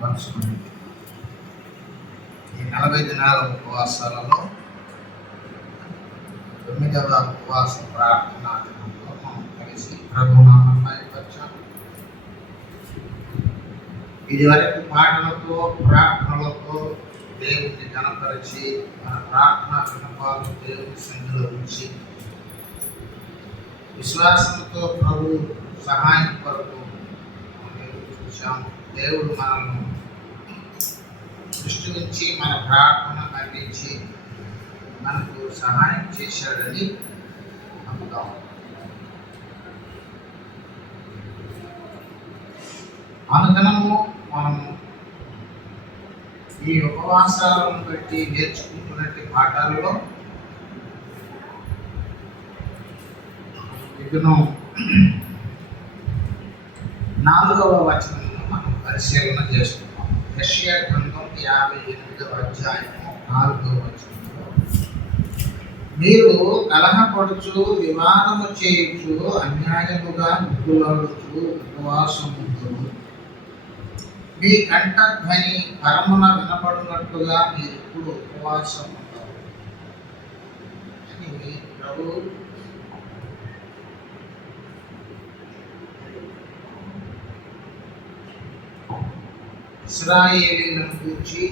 పంచుకుని ఈ 40 దినాల ఉపవాసాలలో 9వ ఉపవాస ప్రార్థనా దినంలో మనం కలిసి ప్రభునామం మహిమపరచాము. ఇదివరకు పాటలతో ప్రార్థనలతో దేవుని కనపరిచి మన ప్రార్థనా విన్నపాలు దేవుని సన్నిధిలో ఉంచి విశ్వాసంతో ప్రభు సహాయం కొరకు చూసాము. దేవుడు మనల్ని దృష్టి నుంచి మన ప్రార్థన అందించి మనకు సహాయం చేశాడని నమ్ముతాం. అనుదినము మనము ఈ ఉపవాసాలను బట్టి నేర్చుకుంటున్నట్టు పాఠాలలో ఇతను 4వ వచనంలో మనం పరిశీలన చేస్తున్నాం. యెషయా గ్రంథం 58వ అధ్యాయము 4వ వచనంలో, మీరు కలహపడుచు వివాదము చేయుచు అన్యాయముగా ముగ్గులాడుచు ఉపవాసముందురు, మీ కంఠధ్వని పరమున వినపడినట్లుగా మీరు ఇప్పుడు ఉపవాసం ఉంటారు అని ప్రభు ఇశ్రాయేలీయులను గురించి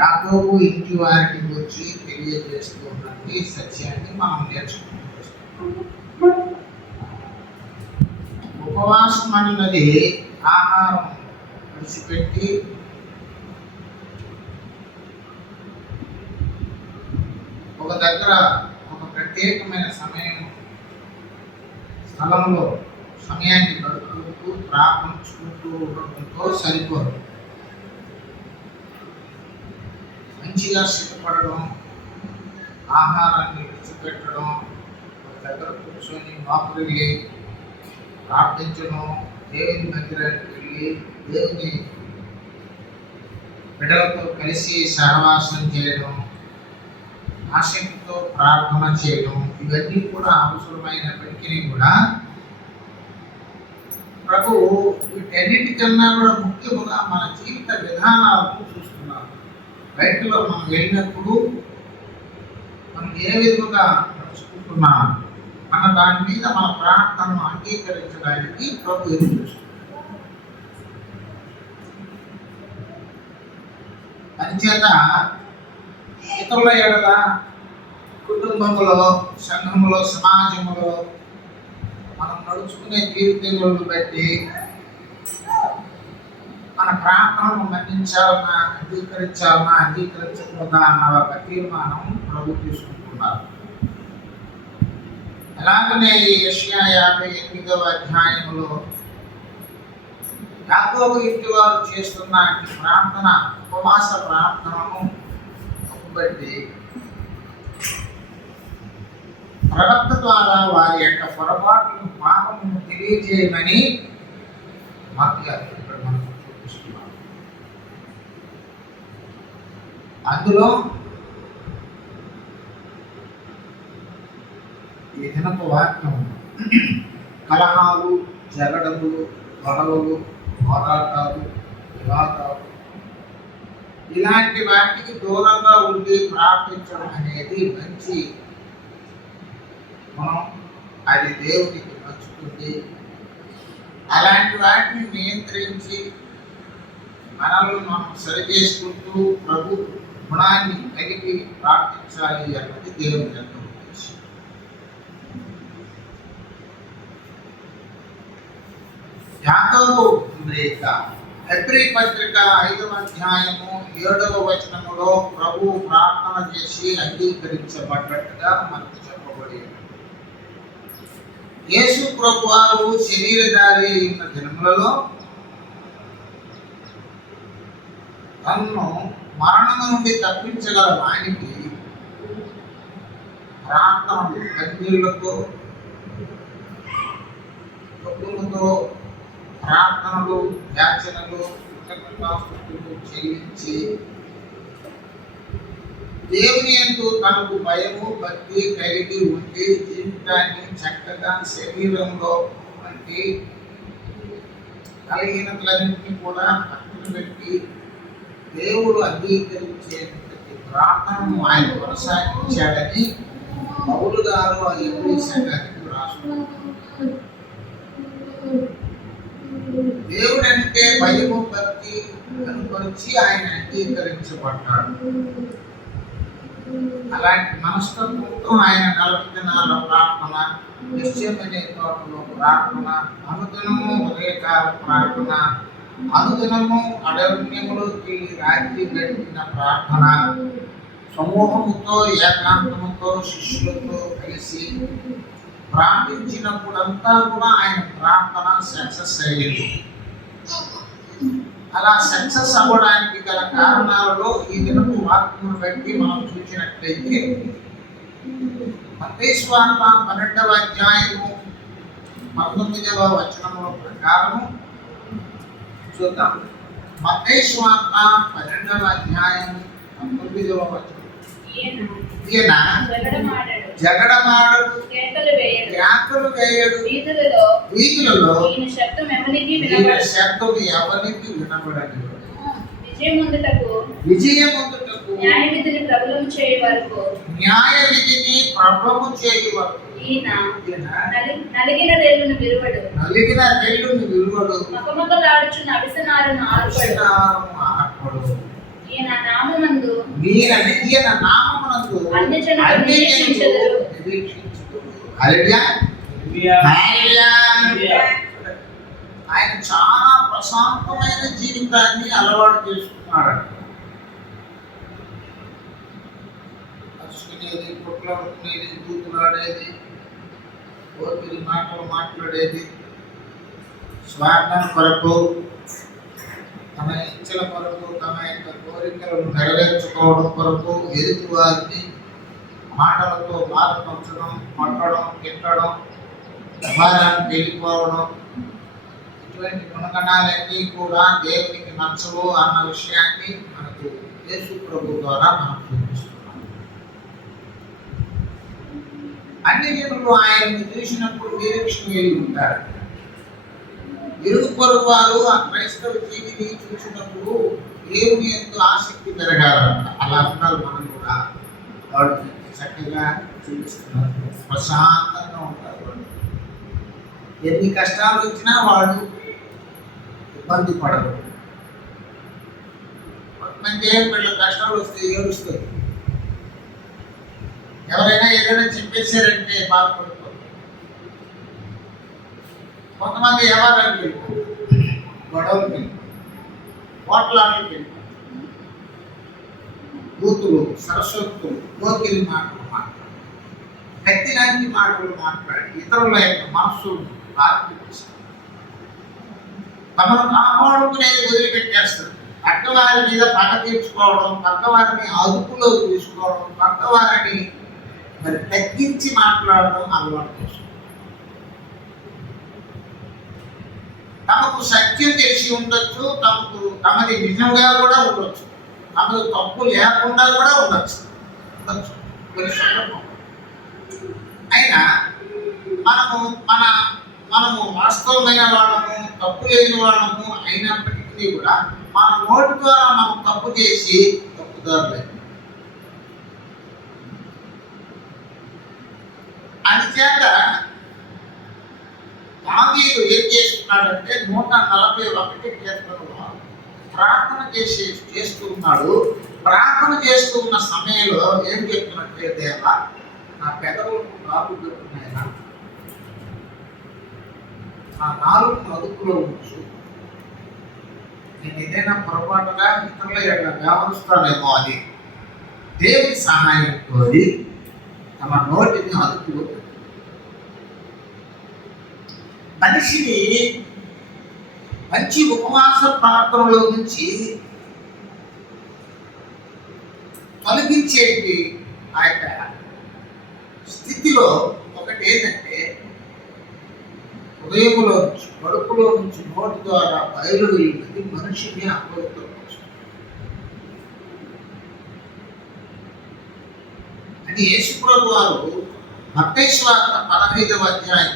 యాకోబు ఇంటి వారిని గురించి తెలియజేస్తున్నటువంటి సత్యాన్ని మనం నేర్చుకుంటున్నాం. ఉపవాసం అన్నది ఆహారం విడిచిపెట్టి ఒక దగ్గర ఒక ప్రత్యేకమైన స్థలంలో సమయాన్ని గడుపుతూ ప్రార్థించుకుంటూ ఉండడంతో సరిపోదు. మంచిగా సిద్ధపడడం, ఆహారాన్ని విడిచిపెట్టడం, ఒక దగ్గర కూర్చొని మోకరిల్లి ప్రార్థించడం, దేవుని మందిరానికి వెళ్ళి దేవుని బిడ్డలతో కలిసి సహవాసం చేయడం, ఆసక్తితో ప్రార్థన చేయడం, ఇవన్నీ కూడా అవసరమైనప్పటికీ కూడా ప్రభు వీటన్నిటికన్నా కూడా ముఖ్యముగా మన జీవిత విధానాలను చూస్తున్నారు. బయటలో మనం వెళ్ళినప్పుడు మనం ఏ విధంగా నడుచుకుంటున్నాం మన దాని మీద మన ప్రార్థనను అంగీకరించడానికి ప్రభు ఎదురు చూస్తున్నారు. అంచేత ఇతరుల ఎడల, కుటుంబంలో, సంఘంలో, సమాజంలో మనం నడుచుకునే తీర్థులను బట్టి మన ప్రార్థనను మన్నించాలన్నా, అంగీకరించకూడదా అన్న ఒక తీర్మానం ప్రభు తీసుకుంటున్నారు. అలాగనే ఈ యెషయా 58వ అధ్యాయంలో యాకోబు ఇంటి వారు చేస్తున్న ప్రార్థన, ఉపవాస ప్రార్థనను బట్టి ప్రవక్త ద్వారా వారి యొక్క పొరపాటును, పాపమును తెలియజేయమని వాక్యాలు ఇక్కడ మనం చూపిస్తున్నాం. అందులో ఈ దినపు వాక్యం కలహాలు, జగడములు, గొడవలు, పోరాటాలు, వివాదాలు ఇలాంటి వాటికి దూరంగా ఉండి ప్రార్థించడం అనేది మంచి మనం, అది దేవునికి నచ్చుతుంది. అలాంటి వాటిని నియంత్రించి మనల్ని మనం సరిచేసుకుంటూ ప్రభు గుణాన్ని కలిగి ప్రార్థించాలి అన్నది దేవుని యొక్క ఉద్దేశం. యాకోబు హెబ్రీ పత్రిక 5వ అధ్యాయము 7వ వచనములో ప్రభు ప్రార్థన చేసి అంగీకరించబడ్డట్టుగా మనకు చెప్పబడి, యేసు ప్రభు వారు శరీరధారి అయిన దినములలో తన్ను మరణము నుండి తప్పించగల వానికి ప్రార్థనలు, కన్నీళ్లతో, దుఃఖముతో ప్రార్థనలు, యాచనలు, కృతజ్ఞతాస్తుతులు చెల్లించి దేవుని యందు తనకు భయము, భక్తి కలిగి ఉండి జీవితాన్ని చక్కగా శరీరంలో వంటి బలహీనతలన్నింటినీ కూడా పక్కన పెట్టి దేవుడు అంగీకరించే ప్రతి ప్రార్థనను ఆయన కొనసాగించాడని పౌలు గారు ఆ ఎబ్రీ సంఘానికి రాస్తున్నారు. దేవుడు అంటే భయము భక్తి కనుపరిచి ఆయన అంగీకరించబడ్డాడు. అలాంటి మనస్తత్వంతో ఆయన 40 దినాల ప్రార్థన, నిశ్చయమైన తోటలో ప్రార్థన, అనుదినము ఉదయకాల ప్రార్థన, అనుదినము అరణ్యములోకి రాత్రి గడిపిన ప్రార్థన, సమూహముతో ఏకాంతముతో శిష్యులతో కలిసి ప్రార్థించినప్పుడంతా కూడా ఆయన ప్రార్థన సక్సెస్ అయ్యింది. అలా సక్సెస్ అవ్వడానికి గల కారణాలలో ఈ దినపు వాక్యమును బట్టి మనం చూసినట్లయితే మత్తయి సువార్త 12వ అధ్యాయము 19వ వచనముల ప్రకారం చూద్దాం. మత్తయి సువార్త 12వ అధ్యాయం 19వ వచనం. ఈయన జగడమాడు, కేకలు వేయడు, వీధులలో ఈయన శబ్దం ఎవరికి వినబడదు. విజయముందుటకు న్యాయవిధిని ప్రబలము చేయు వరకు ఈయన నలిగిన రెల్లును విరువడు, మకమకలాడుచున్న అవిసనాలను ఆర్పడు. ఈయన నామమందు అన్ని జనులు నిరీక్షించెదరు. ఆయన చాలా ప్రశాంతమైన జీవితాన్ని అలవాటు చేసుకున్నాడు. అరుచుకునేది, కొట్లాడుకునేది, దూకులాడేది, కోరికలు మాటలు మాట్లాడేది, స్వార్థం కొరకు, తమ ఇచ్చల కొరకు, తమ యొక్క కోరికలను నెరవేర్చుకోవడం కొరకు ఎదుటి వారిని మాటలతో బాధపరచడం, కొట్టడం, తిట్టడం, వ్యవహారానికి వెళ్ళిపోవడం, ఇటువంటి గుణగణాలన్నీ కూడా దేవునికి నచ్చవు అన్న విషయాన్ని మనకు యేసు ప్రభు ద్వారా మనం చూపిస్తున్నాం. అన్ని జనులు ఆయన్ని చూసినప్పుడు నిరీక్షణ వెళ్ళి ఉంటారు. ఇరుగు పొరుగు వారు ఆ క్రైస్తవ జీవిని చూసినప్పుడు దేవుని ఎంతో ఆసక్తి పెరగాలంట. అలా ఉండాలి. మనం కూడా వాళ్ళు చక్కగా చూపిస్తున్నారు, ప్రశాంతంగా ఉంటారు. వాళ్ళు ఎన్ని కష్టాలు వచ్చినా వాళ్ళు ఇబ్బంది పడరు. కొంతమంది వీళ్ళ కష్టాలు వస్తే ఏడుస్తారు. ఎవరైనా ఏదైనా చెప్పేశారంటే బాధపడుతుంది. కొంతమంది వ్యవహారానికి వెళ్ళిపోతారు, గొడవలకు వెళ్ళిపోతారు, పోట్లాటలకు వెళ్ళిపోతారు, బూతులు, సరస్వతులు, కోకిలి మాటలు మాట్లాడి, కత్తి లాంటి మాటలు మాట్లాడి ఇతరుల యొక్క మనస్సును బాధిస్తారు. తమను కాపాడుకునేది వదిలిపెట్టేస్తారు. పక్కవారి మీద పగ తీర్చుకోవడం, పక్కవారిని అదుపులో తీసుకోవడం, పక్కవారిని మరి తగ్గించి మాట్లాడడం అలవాటు చేసుకోవడం. తమకు సత్యం తెలిసి ఉండొచ్చు, తమది నిజంగా కూడా ఉండొచ్చు, తమకు తప్పు లేకుండా కూడా ఉండొచ్చు కొన్ని సందర్భం. అయినా మనము వాస్తవమైన వాళ్ళము, తప్పు లేని వాళ్ళము అయినప్పటికీ కూడా మన నోటి ద్వారా మనం తప్పు చేసి తప్పుదారులేదు. అందుచేత దావీదు ఏం చేస్తున్నాడంటే 141 కీర్తనలో ప్రార్థన చేస్తూ ఉన్నాడు. ప్రార్థన చేస్తూ ఉన్న సమయంలో ఏం చెప్తున్నట్టే, దేవా నా పెదవులకు నాలుగు పెట్టుకున్నాయన, నా నాలుగు అదుపులో ఉంచు. నేను ఏదైనా పొరపాటుగా ఇతరుల యొక్క వ్యవహరిస్తానేమో అని దేవుని సహాయం కోరి తమ నోటిని అదుపులో పెట్టు. మనిషిని మంచి ఉపవాస ప్రార్థనలో నుంచి తొలగించేటి ఆ యొక్క స్థితిలో ఒకటి ఏంటంటే, హృదయంలో నుంచి, కడుపులో నుంచి నోటి ద్వారా బయలు వెళ్ళినది మనిషిని అపవిత్రపరుస్తుంది అని యేసుప్రభు వారు మత్తయి సువార్త 15వ అధ్యాయం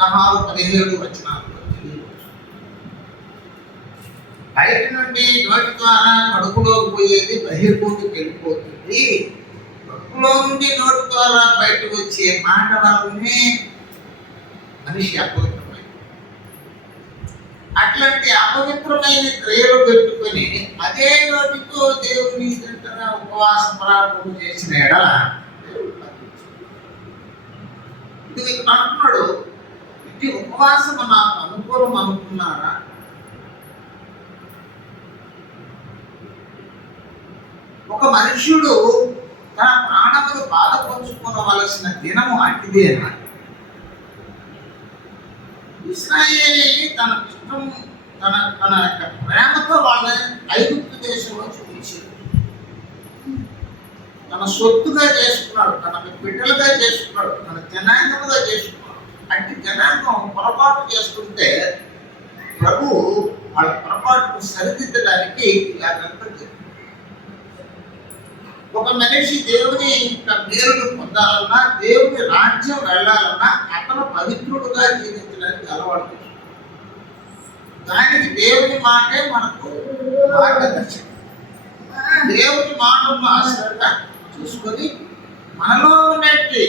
16-17 వచనాల్లో తెలియవచ్చు. బయట నుండి నోటి ద్వారా కడుపులోకి పోయేది బహిర్భూమికి వెళ్ళిపోతుంది. కడుపులో నుండి నోటి ద్వారా బయటకు వచ్చే మాట వల్లనే మనిషి అపవిత్రమైన. అట్లాంటి అపవిత్రమైన క్రియలు పెట్టుకొని అదే నోటితో దేవుని దగ్గర ఉపవాస ప్రార్థన చేసిన ఎడల ఇది అంటున్నాడు, ఇది ఉపవాసం నాకు అనుకూలం అనుకున్నారా? ఒక మనుష్యుడు తన ప్రాణమును బాధపరుచుకోవలసిన దినము అట్టిదేనా? ఇశ్రాయేలీ తన ఇష్టం తన తన యొక్క ప్రేమతో వాళ్ళని ఐగుప్తు దేశంలో చూపించాడు. తన సొత్తుగా చేసుకున్నాడు, తన బిడ్డలుగా చేసుకున్నాడు, తన జనాంగముగా చేసుకున్నాడు. అట్టి జనాంగం పొరపాటు చేస్తుంటే ప్రభు వాళ్ళ పొరపాటును సరిదిద్దడానికి ఇలాగంతా జరిగింది. ఒక మనిషి దేవుని పేరును పొందాలన్నా, దేవుని రాజ్యం వెళ్ళాలన్నా అతను పవిత్రుడుగా జీవించడానికి అలవాటు. దానికి దేవుని మాటే మనకు మార్గదర్శకం. దేవుని మాటను ఆశ్రయంగా చూసుకొని మనలో ఉన్నట్టు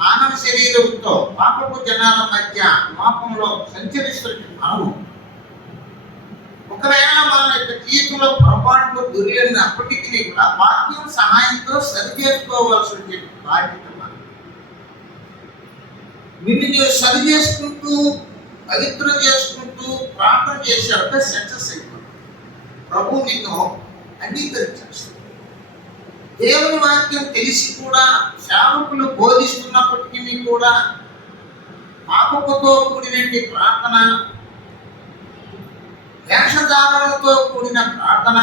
మానవ శరీరంతో పాపపు జనాల మధ్య పాపంలో సంచరిస్తున్న మనము ఒకవేళ మన యొక్క జీవితంలో పొరపాట్లు దొరికినప్పటికీ కూడా వాక్యం సహాయంతో సరి చేసుకోవాల్సిన బాధ్యత మనం. నిన్ను సరి చేసుకుంటూ పవిత్రం చేసుకుంటూ ప్రార్థన చేసేవాళ్ళ సక్సెస్ అయిపోతుంది. ప్రభు నిన్ను అంగీకరించేస్తాడు. దేవుని వాక్యం తెలిసి కూడా సేవకులు బోధిస్తున్నప్పటికీ కూడా పాపముతో కూడినటువంటి ప్రార్థన, వేషధారణలతో కూడిన ప్రార్థన,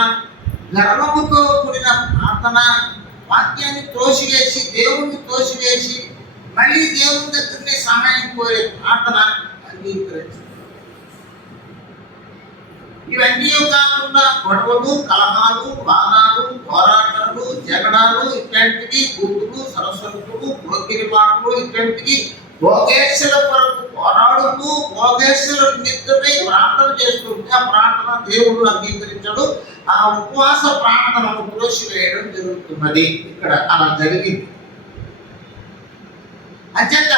గర్వముతో కూడిన ప్రార్థన, వాక్యాన్ని తోసివేసి దేవుణ్ణి తోసివేసి మళ్ళీ దేవుని దగ్గరనే సహాయం కోరే ప్రార్థన అంగీకరించారు. ఇవన్నీ కాకుండా గొడవలు, కలహాలు, వాదాలు, పోరాటాలు, జగడాలు ఇట్లాంటివి, గుర్తులు, సరస్వతులు, బ్రోకిరి మాటలు ఇట్లాంటివి భోగేశ్వర కొరకు పోరాడుతూ భోగేశ్వర నిమిత్తమై ప్రార్థన చేస్తుంటే ఆ ప్రార్థన దేవుడు అంగీకరించడు. ఆ ఉపవాస ప్రార్థనను త్రోసివేయడం జరుగుతున్నది. ఇక్కడ అలా జరిగింది. అంచేత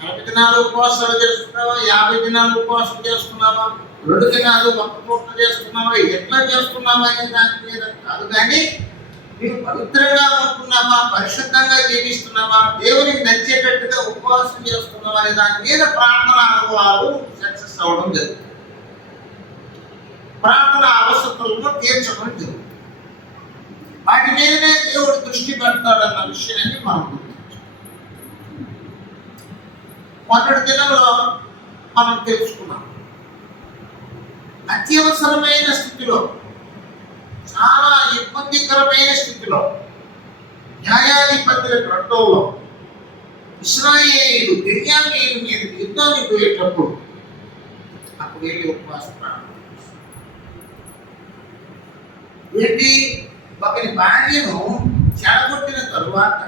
40 దినాలు ఉపవాసాలు చేస్తున్నావా, 50 దినాలు ఉపవాసం చేస్తున్నావా, 2 దినాలు ఒక్క పూట చేస్తున్నావా, ఎట్లా చేస్తున్నావా అనే దాని మీద కాదు, కానీ నీవు పవిత్రంగా ఉంటున్నావా, పరిశుద్ధంగా జీవిస్తున్నావా, దేవునికి నచ్చేటట్టుగా ఉపవాసం చేస్తున్నావా అనే దాని మీద ప్రార్థన అనుభవాలు సక్సెస్ అవ్వడం జరుగుతుంది. ప్రార్థన అవసరాలను తీర్చడం జరుగుతుంది. వాటి మీదనే దేవుడు దృష్టి పెడతాడన్న విషయాన్ని మనం గుర్తించాలి. మొదటి దినంలో మనం తెలుసుకున్నాం, అత్యవసరమైన స్థితిలో, చాలా ఇబ్బందికరమైన స్థితిలో, న్యాయాధిపతుల గ్రంథంలో ఇశ్రాయేలీయులు బెన్యామీను మీద యుద్ధానికి పోయేటప్పుడు అప్పుడు వెళ్ళి ఉపవాసం ఏంటి, ఒకరి భార్యను చెడగొట్టిన తరువాత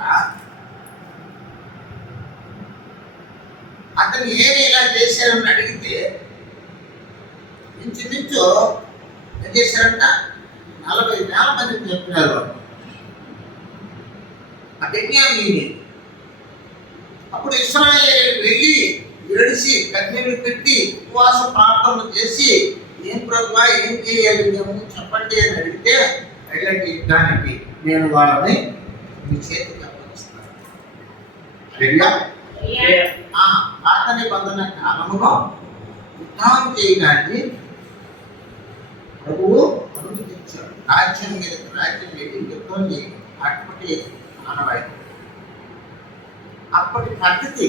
అతను ఏమి ఇలా చేశారని అడిగితే ఇంచుమించు ఏం చేశారంట, 40,000 మందిని చెప్పినారు. ఆ బెన్యామీని అప్పుడు ఇశ్రాయేలీయులు వెళ్ళి ఏడిసి కన్నీళ్లు పెట్టి ఉపవాస ప్రార్థనలు చేసి, ఏం ప్రభువా ఏం చేయాలి మేము చెప్పండి అని అడిగితే, వెళ్ళండి యుద్ధానికి, నేను వాళ్ళని మీ చేతికి అప్పగిస్తాను. పాత నిబంధన కాలంలో యుద్ధం చేయడానికి ప్రభువు అనుమతించాడు. రాజ్యం మీద రాజ్యం వెళ్ళి యుద్ధం చేయాలి. అప్పటి ఆనవాయితీ, అప్పటి పద్ధతి.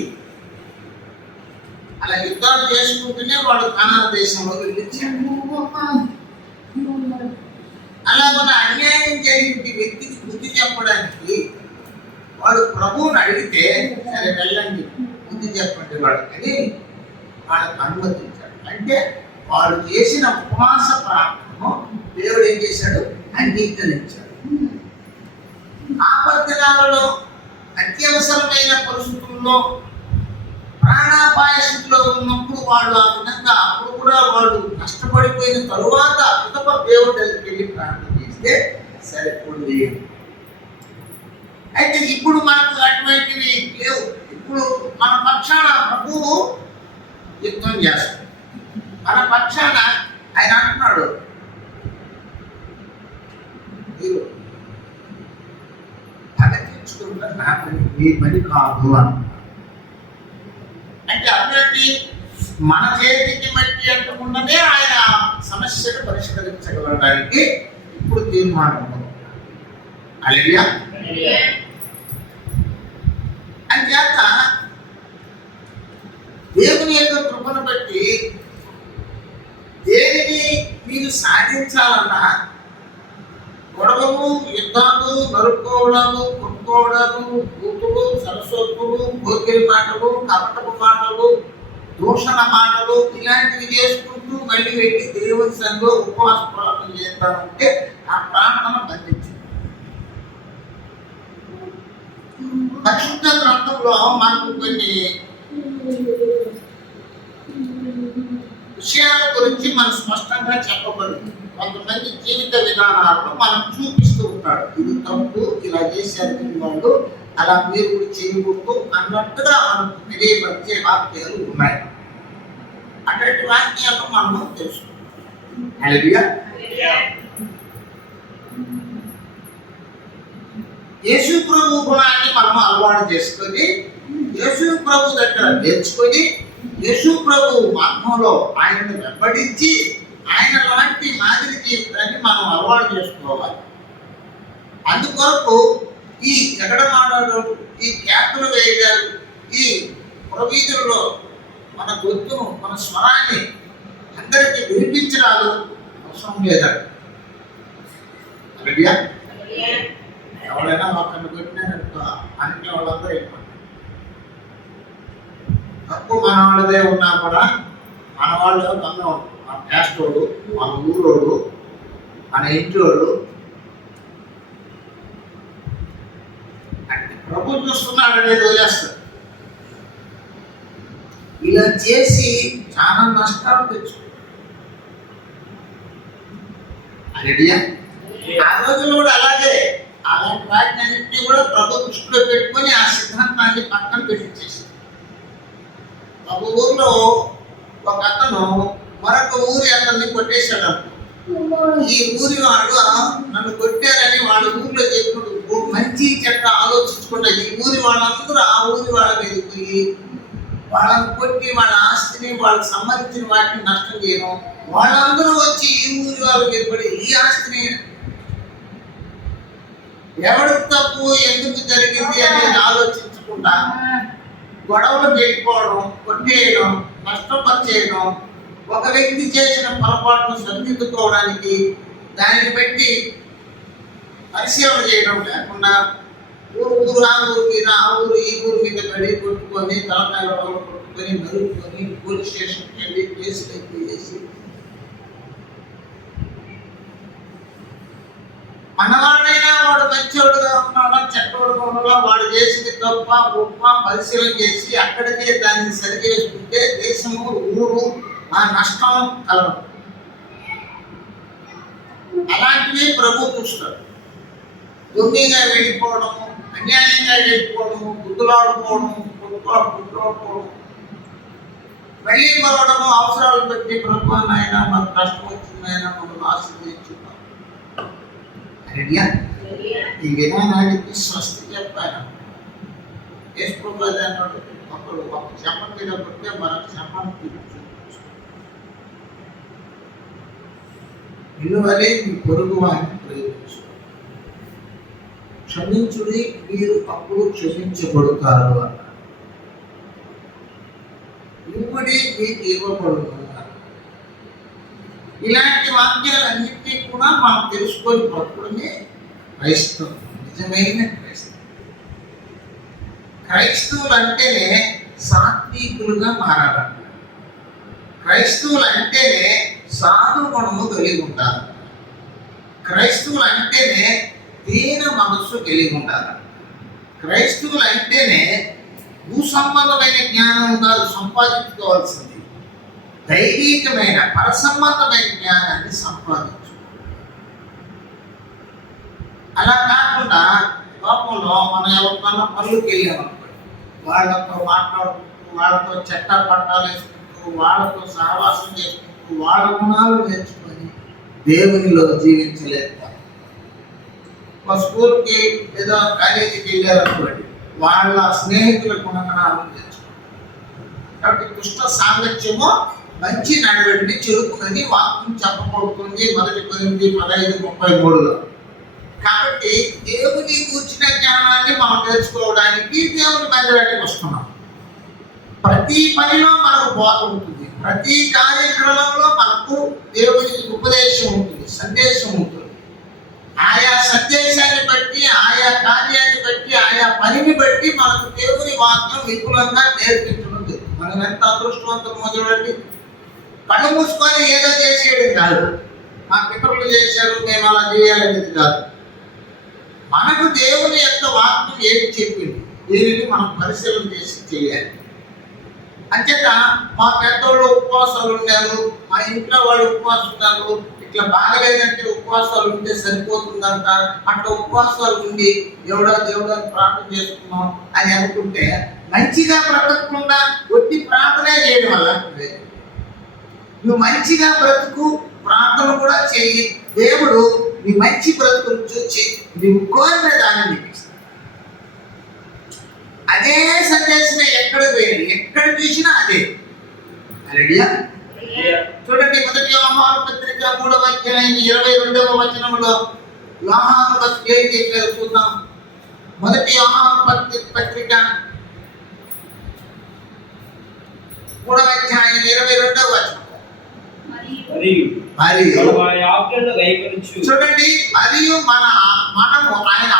అలా యుద్ధాలు చేసుకుంటూనే వాడు కనాన దేశంలో వెళ్ళించాడు. అలా మన అన్యాయం జరిగిన వ్యక్తికి బుద్ధి చెప్పడానికి వాడు ప్రభువుని అడిగితే, సరే వెళ్ళండి బుద్ధి చెప్పండి వాడు అని వాళ్ళకు అనుమతించాడు. అంటే వాడు చేసిన ఉపవాస ప్రార్థనను దేవుడు ఏం చేశాడు, అంగీకరించాడు. ఆపత్తినాలలో అత్యవసరమైన పరిస్థితుల్లో ప్రాణాపాయ స్థితిలో ఉన్నప్పుడు వాళ్ళు ఆ విధంగా అప్పుడు కూడా వాళ్ళు నష్టపడిపోయిన తరువాత పిదప దేవుడి దగ్గరికి వెళ్ళి ప్రార్థన చేస్తే సరిపోతుంది. అయితే ఇప్పుడు మనకు అటువంటివి లేవు. ఇప్పుడు మన పక్షాన ప్రభువు యుద్ధం చేస్తాడు. మన పక్షాన ఆయన అంటున్నాడు, మీరు పగతించుకుంటారు, నా పని మీ పని కాదు అని. అంటే అటువంటి మన చేతికి మట్టి అంటకుండానే ఆయన సమస్యను పరిష్కరించగలడానికి ఇప్పుడు తీర్మానం. హల్లెలూయా. అంచేత దేవుని యొక్క కృపను బట్టి దేనిని మీరు సాధించాలన్నా గొడవలు, యుద్ధాలు, నరుక్కోవడాలు, కొట్టుకోవడాలు, కూతులు, సరస్వతులు, గోకిరి మాటలు, కపటపు మాటలు, దూషణ మాటలు ఇలాంటివి చేసుకుంటూ మళ్ళీ వెళ్ళి దేవుని సన్నిధిలో ఉపవాస ప్రార్థన చేస్తామంటే ఆ ప్రార్థన బంధించింది. పరిశుద్ధ గ్రంథంలో మనకు కొన్ని విషయాల గురించి మనం స్పష్టంగా చెప్పబడింది. కొంతమంది జీవిత విధానాలను మనం చూపిస్తూ ఉంటాడు. ఇది తప్పు, ఇలా చేశారు వాళ్ళు, అలా మీరు కూడా చేయకూడదు అన్నట్టుగా మనకు తెలియపరిచే వాక్యాలు ఉన్నాయి. అటువంటి వాక్యాలను మనం తెలుసుకుంటాం. హల్లెలూయా. యేసు ప్రభు గుణాన్ని మనం అలవాటు చేసుకొని యేసు ప్రభు దగ్గర నేర్చుకొని యేసు ప్రభు మార్గంలో ఆయనను వెంబడించి ఆయన లాంటి మాదిరి జీవితాన్ని మనం అలవాటు చేసుకోవాలి. అందుకొరకు ఈ జగడమాడలు, ఈ క్యాపులు వేయడాలు, ఈ ప్రవీధులలో మన గొంతును, మన స్వరాన్ని అందరికీ వినిపించడాలు అవసరం లేదా? రెడీయా? ఎవరైనా ఒకరిని కొట్టినారనుకో అన్ని వాళ్ళందరూ అయిపోతారు. తప్పు మన వాళ్ళదే ఉన్నా కూడా మన వాళ్ళు మన క్యాస్ట్ వాడు, మన ఊరోడు, మన ఇంటి వాడు అంటే ప్రభు చూస్తున్నాడు అనేది వదిలేస్తారు. ఇలా చేసి చాలా నష్టాలు తెచ్చుకుంటారు. రెడీయా? ఆ రోజుల్లో కూడా అలాగే అలాంటి వాటిని కూడా ప్రభు దృష్టిలో పెట్టుకొని ఆ సిద్ధాంతాన్ని పక్కన పెట్టించేసి ఒక ఊర్లో ఒక అతను మరొక ఊరి అతన్ని కొట్టేశాడు. ఈ ఊరి వాడు నన్ను కొట్టారని వాళ్ళ ఊర్లో చెప్పినప్పుడు మంచి చెడ్డ ఆలోచించకుండా ఈ ఊరి వాళ్ళందరూ ఆ ఊరి వాళ్ళ మీద పోయి వాళ్ళని కొట్టి వాళ్ళ ఆస్తిని వాళ్ళకి సంబంధించిన వాటిని నష్టం చేయడం, వాళ్ళందరూ వచ్చి ఈ ఊరి వాళ్ళ మీద పడి ఈ ఆస్తిని ఎవరికి తప్పు, ఎందుకు జరిగింది అనేది ఆలోచించకుండా గొడవలు పెట్టుకోవడం, కొట్టేయడం, నష్టపరిచేయడం, ఒక వ్యక్తి చేసిన పొరపాటును సరిదిద్దుకోవడానికి దానిని బట్టి పరిశీలన చేయడం లేకుండా ఊరు ఆ ఊరికి ఆ ఊరు ఈ ఊరు మీద పడి కొట్టుకొని తలకాయలు కొట్టుకొని నరుక్కొని పోలీస్ స్టేషన్కి వెళ్ళి కేసులు ఎక్కువ చేసి మనవాడైనా వాడు మంచివాడుగా ఉన్నాడా చెడ్డవాడుగా ఉన్నాడా వాడు చేసింది తప్ప గొప్ప పరిశీలన చేసి అక్కడికే దాన్ని సరి చేసుకుంటే దేశము ఊరు ఆ నష్టం కలదు. అలాంటివి ప్రభు చూస్తాడు. దొంగిగా వెళ్ళిపోవడము, అన్యాయంగా వెళ్ళిపోవడము, గుద్దులాడుకోవడము, గుద్దులాడుకోవడం, మళ్ళీ మరవడము, అవసరాలు పెట్టి ప్రభు ఆయన మనకు కష్టం వచ్చిందైనా మనం ఆశీర్వదించున్నాం. ఈ విధానానికి స్వస్తి చెప్పాను. యేసు ప్రభు అన్నాడు, ఒకడు ఒక చెప్ప మీద కొట్టే మరొక చెప్పను తీర్చు. ఇనువలే మీ పొరుగు వారిని ప్రేమించు, క్షమించుడి మీరు అప్పుడు క్షమించబడతారు అన్నాడు. ఇవ్వడి మీకు ఇవ్వబడును. ఇలాంటి వాక్యాలన్నింటినీ కూడా మనం తెలుసుకొని బ్రతకడమే క్రైస్తవం, నిజమైన క్రైస్తవం. క్రైస్తవులు అంటేనే సాత్వికులుగా మారాలంట. క్రైస్తవులు అంటేనే సాధు గుణము కలిగి ఉంటారు. క్రైస్తవులు అంటేనే దీన మనస్సు కలిగి ఉంటారు. క్రైస్తవులు అంటేనే భూ సంబంధమైన జ్ఞానం కాదు సంపాదించుకోవాల్సింది, దైవికమైన పరసంబంధమైన జ్ఞానాన్ని సంపాదించు. అలా కాకుండా లోపంలో మనం ఎవరికన్నా పనులకు వెళ్ళామనుకోండి, వాళ్ళతో మాట్లాడుకుంటూ, వాళ్ళతో చట్ట పట్టాలు వేసుకుంటూ, వాళ్ళతో సహవాసం చేసుకుంటూ, వాళ్ళ గుణాలు నేర్చుకొని దేవునిలో జీవించలేకపోతాం. ఒక స్కూల్కి ఏదో కాలేజీకి వెళ్ళారనుకోండి, వాళ్ళ స్నేహితుల గుణగణాలు నేర్చుకుంటాం. కాబట్టి దుష్ట సాంగత్యము మంచి నడవడిని చెరుపునని వాక్యం చెప్పబడుతుంది 1 కొరింథీ 15:33. కాబట్టి దేవుని కూర్చిన జ్ఞానాన్ని మనం నేర్చుకోవడానికి దేవుని మందిరానికి వస్తున్నాం. ప్రతి పనిలో మనకు బోధ ఉంటుంది, ప్రతి కార్యక్రమంలో మనకు దేవుని ఉపదేశం ఉంటుంది, సందేశం ఉంటుంది. ఆయా సందేశాన్ని బట్టి, ఆయా కార్యాన్ని బట్టి, ఆయా పనిని బట్టి మనకు దేవుని వాక్యం విపులంగా నేర్పించుతుంది. మనం ఎంత అదృష్టవంతులమో చూడండి. కళ్ళు మూసుకొని ఏదో చేసేయడం కాదు, మా పితరులు చేశారు మేము అలా చేయాలనేది కాదు. మనకు దేవుని యొక్క వాక్యం ఏది చెప్పింది, దీనిని మనం పరిశీలన చేసి చేయాలి. అంచేత మా పెద్దోళ్ళు ఉపవాసాలు ఉన్నారు, మా ఇంట్లో వాళ్ళు ఉపవాసం ఉన్నారు, ఇట్లా బాగలేదంటే ఉపవాసాలు ఉంటే సరిపోతుందంట, అట్లా ఉపవాసాలు ఉండి దేవుడా దేవుడా ప్రార్థన చేసుకున్నాం అని అనుకుంటే మంచిగా బ్రతకకుండా ఒట్టి ప్రార్థనే చేయడం వల్ల నువ్వు మంచిగా బ్రతుకు, ప్రార్థన కూడా చేయి. దేవుడు నీ మంచి బ్రతుకును చూచి నువ్వు కోరిన దాన్ని నీకు ఇస్తాడు. అదే సందేశమే ఎక్కడ పోయింది, ఎక్కడ చూసినా అదే. హల్లెలూయా. చూడండి 1 యోహాను పత్రిక 3వ అధ్యాయం 22వ వచనంలో యోహాను పత్రిక ఏం చెప్పారో చూద్దాం. 1 యోహాను పత్రిక 3వ అధ్యాయం 22వ వచనం. చూడండి, మరియు మనము ఆయన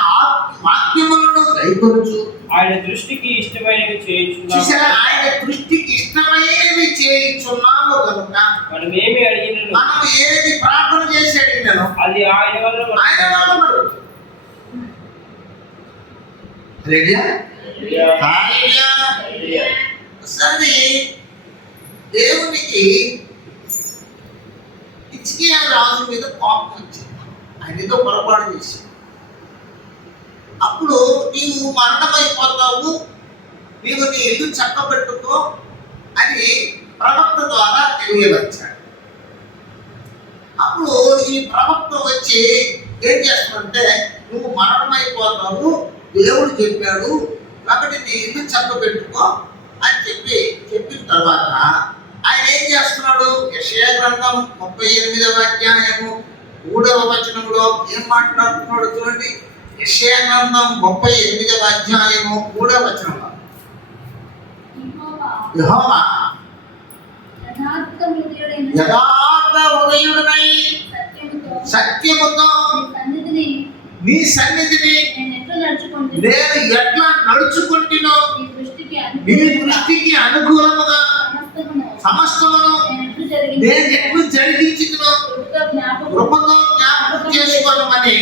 వాక్యములను గైకొనుచు ఆయన దృష్టికి ఇష్టమైనవి చేయుచున్నాము. ఆయన దృష్టికి ఇష్టమైనవి చేయుచున్నాము కనుక మనం ఏమి అడిగినను, మనం ఏది ప్రార్థన చేసి అడిగినను అది ఆయన వల్ల సరే. దేవునికి హిజ్కియా రాజు మీద కోపం వచ్చింది, ఆయన ఏదో పొరపాటు చేశాడు. అప్పుడు నీవు మరణమైపోతావు, నీవు నీ ఇల్లు చక్కబెట్టుకో అని ప్రవక్త ద్వారా తెలియవచ్చాడు. అప్పుడు ఈ ప్రవక్త వచ్చి ఏం చేస్తాడంటే, నువ్వు మరణమైపోతావు, దేవుడు చెప్పాడు కాబట్టి నీ ఇల్లు చక్కబెట్టుకో అని చెప్పిన తర్వాత ఆయన ఏం చేస్తున్నాడు? యెషయా గ్రంథం 38వ అధ్యాయము 3వ వచనంలో ఏం మాట్లాడుతున్నాడు చూడండి. యెషయా గ్రంథం 38వ అధ్యాయము 3వ వచనంలో యెహోవా యథార్థ హృదయుడనై సత్యముతో నీ సన్నిధిని నేను ఎట్లా నడుచుకుంటునో నీ దృష్టికి అనుకూలముగా సమస్తమును నేను ఎట్లు జరిగించుకునో కృపతో జ్ఞాపకం చేసుకోమని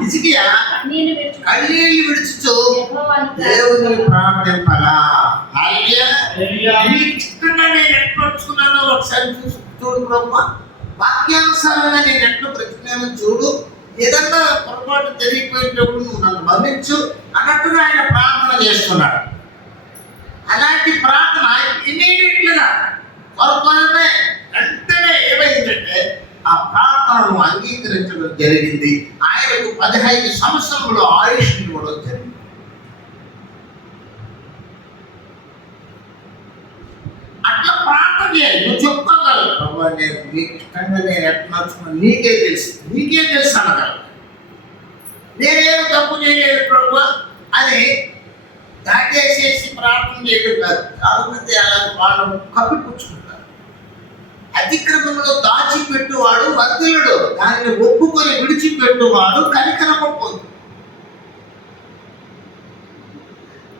హిజ్కియా కన్నీళ్లు విడుచుచు దేవుని ప్రార్థింపగా. హల్లెలూయా. నీకు ఇష్టంగా నేను ఎట్లా నడుచుకున్నానో ఒకసారి చూడు ప్రభువా, వాక్యానుసారంగా నేను ఎట్లా బ్రతికినానో చూడు, ఏదన్నా పొరపాటు జరిగిపోయేటప్పుడు నువ్వు నన్ను మన్నించు అన్నట్టుగా ఆయన ప్రార్థన చేస్తున్నాడు. అలాంటి ప్రార్థన ఇమీడియట్లీగా త్వరత్వరమే వెంటనే ఏమైందంటే ఆ ప్రార్థనను అంగీకరించడం జరిగింది. ఆయనకు 15 సంవత్సరంలో ఆయుష్ ఇవ్వడం జరిగింది. అట్లా ప్రార్థన చేయాలి. నువ్వు చెప్పుకోగలవు, ప్రభు నేను నీకు ఇష్టంగా నేను ఎట్లా నడుచుకున్నాను నీకే తెలుసు అనగలవు. నేనేమి తప్పు చేయలేదు ప్రభు అని దాటేసేసి ప్రార్థన చేయడం కాదు. చాలా మంది అలా వాళ్ళు కప్పిపుచ్చుకుంటారు. అతిక్రమంలో దాచిపెట్టువాడు వర్ధిల్లుడు, దానిని ఒప్పుకొని విడిచిపెట్టువాడు కనికరము పొందుతాడు.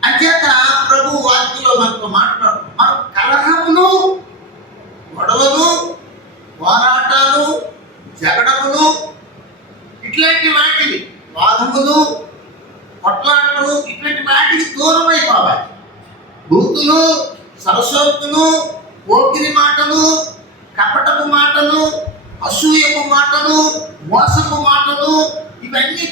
అంచేత ప్రభు వాక్యంలో మనతో మాట్లాడు, మన కలహములు, గొడవలు, పోరాటాలు, జగడములు, ఇట్లాంటి వాటిని వాదములు, కొట్లాటలు, ఇట్లాంటి వాటికి దూరం అయిపోవాలి. బూతులు, సరస్వతులు, పోకిరి మాటలు, కపటపు మాటలు, అసూయపు మాటలు, మోసపు మాటలు, ఇవన్నీ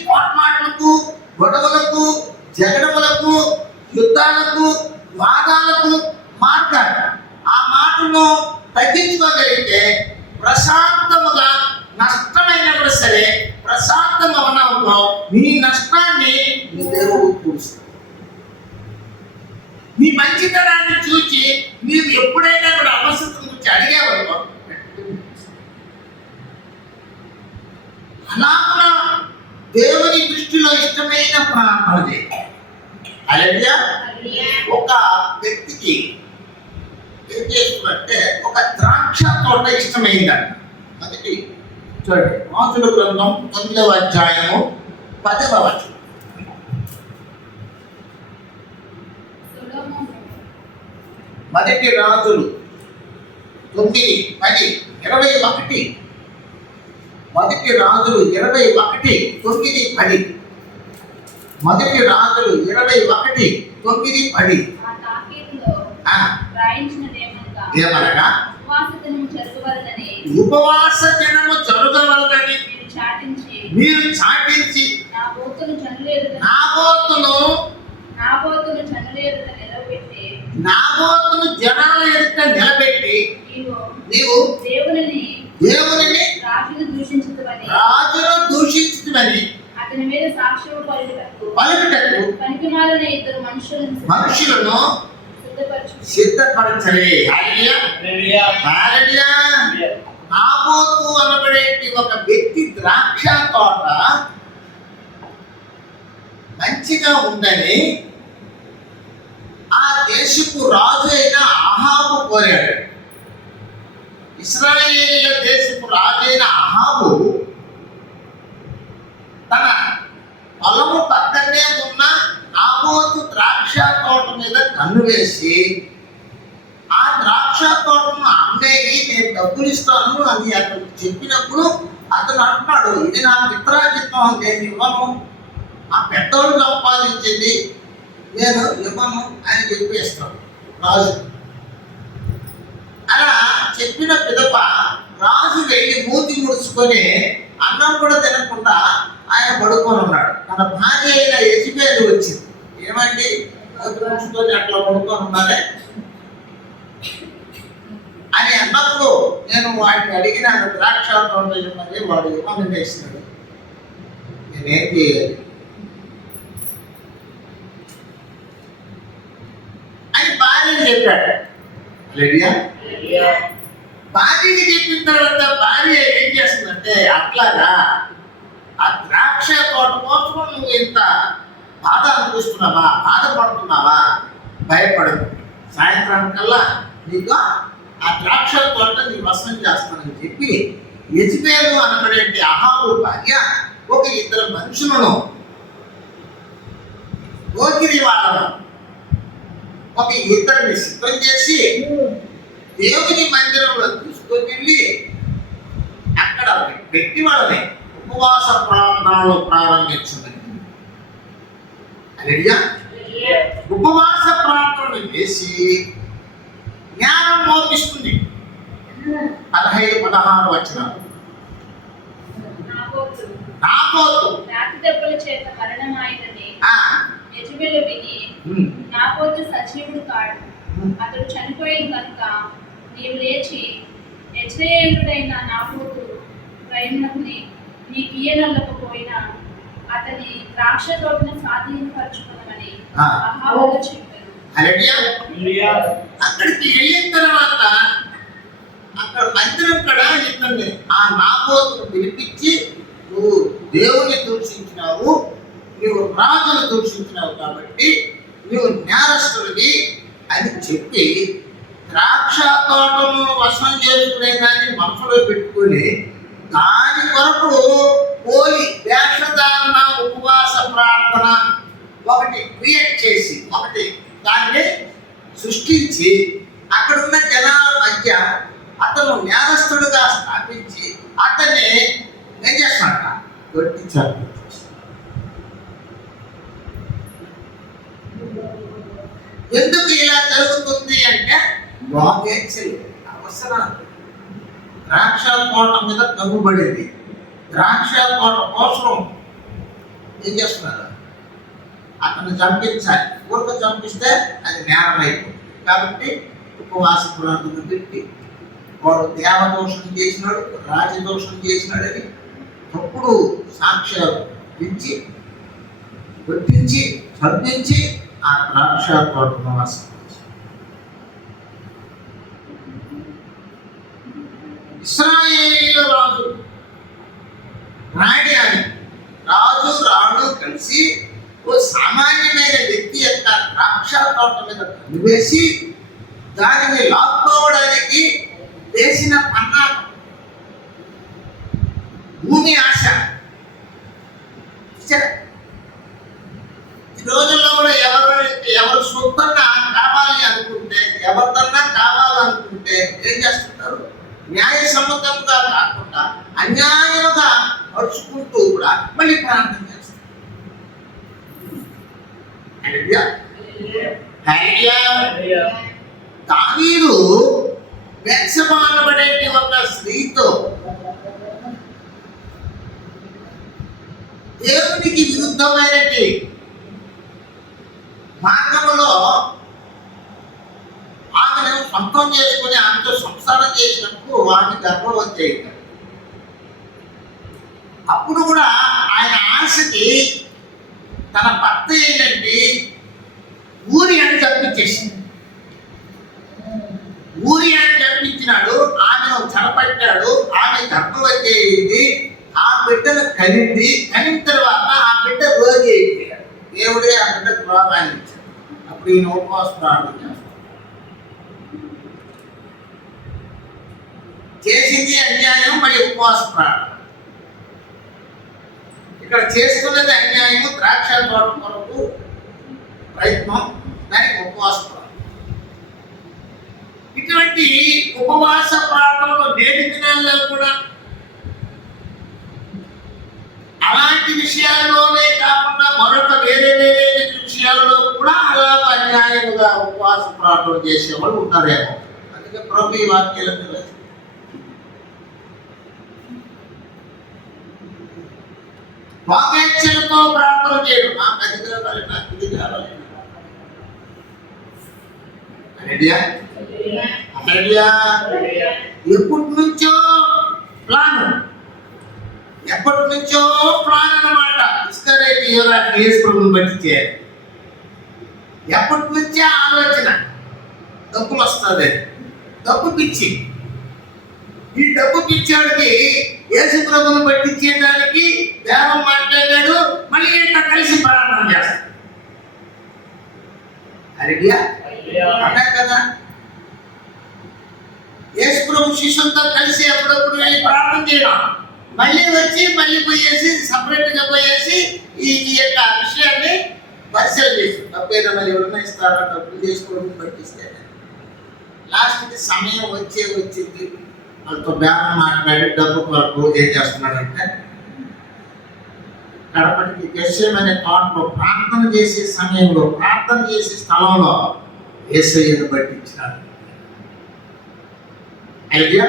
మంచితనాన్ని చూసి నీవు ఎప్పుడైనా కూడా అవసరం గురించి అడిగేవాళ్ళు అలాగా దేవుని దృష్టిలో ఇష్టమైన ప్రార్థన చేయాలి. హల్లెలూయా. ఒక వ్యక్తికి ఏం చేస్తున్నట్టే ఒక ద్రాక్ష తోట ఇష్టమైందంట. మొదటి చూడండి, రాజుల గ్రంథం 9వ అధ్యాయము 10వ వచనం. మొదటి రాజులు 9, 10, 21. మొదటి రాజులు 21, 9, 10. మొదటి రాజులు 21, 9, 10. ఏమనగా ఉపవాస దినము జరగవలదని మీరు చాటించి నాబోతును జనాల ఎదుట నిలబెట్టి నీవు దేవుని రాజును దూషించుమని అతని మీద సాక్ష్యం పలుకుటకు పనికిమాలిన ఇద్దరు మనుషులను సిద్ధపరచలే. హల్లెలూయా. హల్లెలూయా. నాబోతు అనబడే ఒక వ్యక్తి ద్రాక్ష తోట మంచిగా ఉందని ఆ దేశపు రాజు అయిన అహాబు కోరాడు. ఇశ్రాయేలీయుల దేశపు రాజు అయిన అహాబు తన పొలము పక్కనే ఉన్న నాబోతు ద్రాక్ష తోట మీద కన్ను వేసి ఆ ద్రాక్ష తోటను అమ్మేయి నేను డబ్బులు ఇస్తాను అని అతను చెప్పినప్పుడు అతను అంటున్నాడు, ఇది నా మిత్రాజిత్వం, నేను ఇవ్వను, ఆ పెద్దోడు సంపాదించింది నేను ఇవ్వను అని చెప్పేస్తాడు రాజు. అలా చెప్పిన పిదప రాజు వెళ్ళి మూతి ముడుచుకొని అన్నం కూడా తినకుండా ఆయన పడుకొని ఉన్నాడు. తన భార్య అయిన యెజబెలు వచ్చింది. ఏమండి మూతి ముడుచుకొని అట్లా పడుకొని ఉన్నారే అని అన్నప్పుడు నేను వాడిని అడిగినాను, ద్రాక్ష తోట ఇవ్వమని. వాడు ఇవ్వమని వేసినాడు. నేనేం చేయాలి అని భార్యని చెప్పాడు. హల్లెలూయా. భార్యకి చెప్పిన తర్వాత భార్య ఏం చేస్తుందంటే, అట్లాగా ఆ ద్రాక్ష తోట కోసం నువ్వు ఇంత బాధ అనిపిస్తున్నావా, బాధపడుతున్నావా, భయపడదు, సాయంత్రానికల్లా నీకు ఆ ద్రాక్ష తోట నీ వశం చేస్తానని చెప్పి యెజబెలు అనబడే అహాబు భార్య ఒక ఇద్దరు మనుషులను, గోకిరి వాళ్ళను, ఒక ఇద్దరిని సిద్ధం చేసి దేవుని మందిరంలో తీసుకొని వెళ్ళి అక్కడ పెట్టి వాళ్ళని ఉపవాస ప్రార్థనలు ప్రారంభించింది. హల్లెలూయా. ఉపవాస ప్రార్థనలు చేసి జ్ఞానం మోపిస్తుంది. 15, 16 వచనాలు. నాబోతు రాతి దెబ్బల చేత మరణమాయనని యెజబెలు విని, నాబోతు సజీవుడు కాడు, అతడు చనిపోయిన కనుక నీవు లేచి యెజ్రెయేలుడైన నాబోతు గైనుని నీకు ఇయ్యనల్లకపోయినా అతని ద్రాక్ష తోటను స్వాధీనపరచుకున్నామని అహాబుతో చెప్పారు. హల్లెలూయా. అక్కడికి వెళ్ళిన తర్వాత అక్కడ మందిరం కూడా ఇతన్ని ఆ నాబోతును పిలిపించి, నువ్వు దేవుని దూషించినావు, నువ్వు రాజును దూషించినావు కాబట్టి నువ్వు నేరస్తుడివి అని చెప్పి ద్రాక్ష తోటను వశం చేసుకునేదాన్ని మనసులో పెట్టుకుని దాని కొరకు పోలి వేషధారణ ఉపవాస ప్రార్థన ఒకటి క్రియేట్ చేసి, ఒకటి దాన్ని సృష్టించి అక్కడున్న జనాల మధ్య అతను నేరస్తుడుగా స్థాపించి అతన్ని ఏం చేస్తాడ కొట్టించాడు. ఎందుకు ఇలా జరుగుతుంది అంటే అవసరం. ద్రాక్ష తోట మీద కమ్ముబడింది. ద్రాక్ష తోట కోసం ఏం చేస్తున్నారు, అతను చంపించాలి. ఊరికి చంపిస్తే అది నేరం అయిపోతుంది. కాబట్టి ఉపవాస ప్రార్థన పెట్టి వాడు దేవదోషం చేసినాడు, రాజదోషం చేసినాడని తప్పుడు సాక్ష్యాలు ఇచ్చి కొట్టించి చంపించి ఆ ద్రాక్ష తోటను ఇశ్రాయేలీయుల రాజు రాజు రాడు కలిసి ఓ సామాన్యమైన వ్యక్తి యొక్క ద్రాక్ష తోట మీద కనివేసి దానిని లాక్కోవడానికి వేసిన పన్నాగం. భూమి ఆశ. ఈ రోజుల్లో కూడా ఎవరు సొంతంగా కావాలి అనుకుంటే, ఎవరిదన్నా కావాలనుకుంటే ఏం చేస్తుంటారు? న్యాయసమ్మతంగా కాకుండా అన్యాయంగా నడుచుకుంటూ కూడా మళ్ళీ ప్రార్థన చేస్తారు. దావీదు బెత్షెబా అనబడే ఒక స్త్రీతో దేవునికి విరుద్ధమైనటి మార్గంలో ఆమెను సొంతం చేసుకుని ఆమెతో సంసారం చేసినప్పుడు ఆమె గర్భవతి అయింది. అప్పుడు కూడా ఆయన ఆశకి తన భర్త ఏంటంటే ఊరి అని చంపించేసింది. ఊరి అని చంపించినాడు, ఆమెను చెరపట్టాడు, ఆమె గర్భవతి అయింది, ఆ బిడ్డను కనింది. కనిన తర్వాత ఆ బిడ్డ రోగి అయిపోయాడు. దేవుడే ఆ బిడ్డకు రోగాన్ని ఇచ్చాడు. అప్పుడు ఈయన ఉపవాస ప్రార్థన చేస్తాడు. చేసింది అన్యాయం, మరి ఉపవాస ప్రార్థన. ఇక్కడ చేస్తున్నది అన్యాయము, ద్రాక్ష తోట కొరకు ప్రయత్నం, దానికి ఉపవాస ప్రార్థన. ఇటువంటి ఉపవాస ప్రార్థనలు నేటి దినాల్లో కూడా అలాంటి విషయాల్లోనే కాకుండా మరొక వేరే విషయాల్లో కూడా అలా అన్యాయముగా ఉపవాస ప్రార్థన చేసేవాళ్ళు ఉంటారేమో. అందుకే ప్రభు ఈ వాక్యాలను రాశారు. వాక్యాలతో ప్రార్థన చేయడం, నాకు అది కావాలి, నాకు ఇది కావాలి. ఎప్పటి నుంచో ప్లాన్, ఎప్పటి నుంచో ప్లాన్ అన్నమాట. ఇస్తారేంటి యేసు ప్రభువుని బట్టి చేయాలి. ఎప్పటి నుంచే ఆలోచన, డబ్బులు వస్తుంది, డబ్బు పిచ్చి. ఈ డబ్బు పిచ్చాడికి యేసు ప్రభువుని బట్టి చేయడానికి దేవం మాట్లాడాడు. మళ్ళీ ఇంత కలిసి ప్రార్థన చేస్తాడు. అన్నా కదా, యేసు ప్రభు శిష్యులతో కలిసి అప్పుడప్పుడు వెళ్ళి ప్రార్థన చేయడం, మళ్ళీ వచ్చి మళ్ళీ పోయేసి సపరేట్గా పోయేసి ఈ యొక్క విషయాన్ని పరిశీలన చేసి డబ్బు ఏదైనా ఎవరైనా ఇస్తారా, డబ్బులు చేసుకోవడం పట్టిస్తే లాస్ట్కి సమయం వచ్చింది. వాళ్ళతో బేరం మాట్లాడి డబ్బు కొరకు ఏం చేస్తున్నాడంటే కడపటికి గెత్సేమనే తోటలో ప్రార్థన చేసే సమయంలో, ప్రార్థన చేసే స్థలంలో యేసయ్యను పట్టించినాడు. ఐడియా?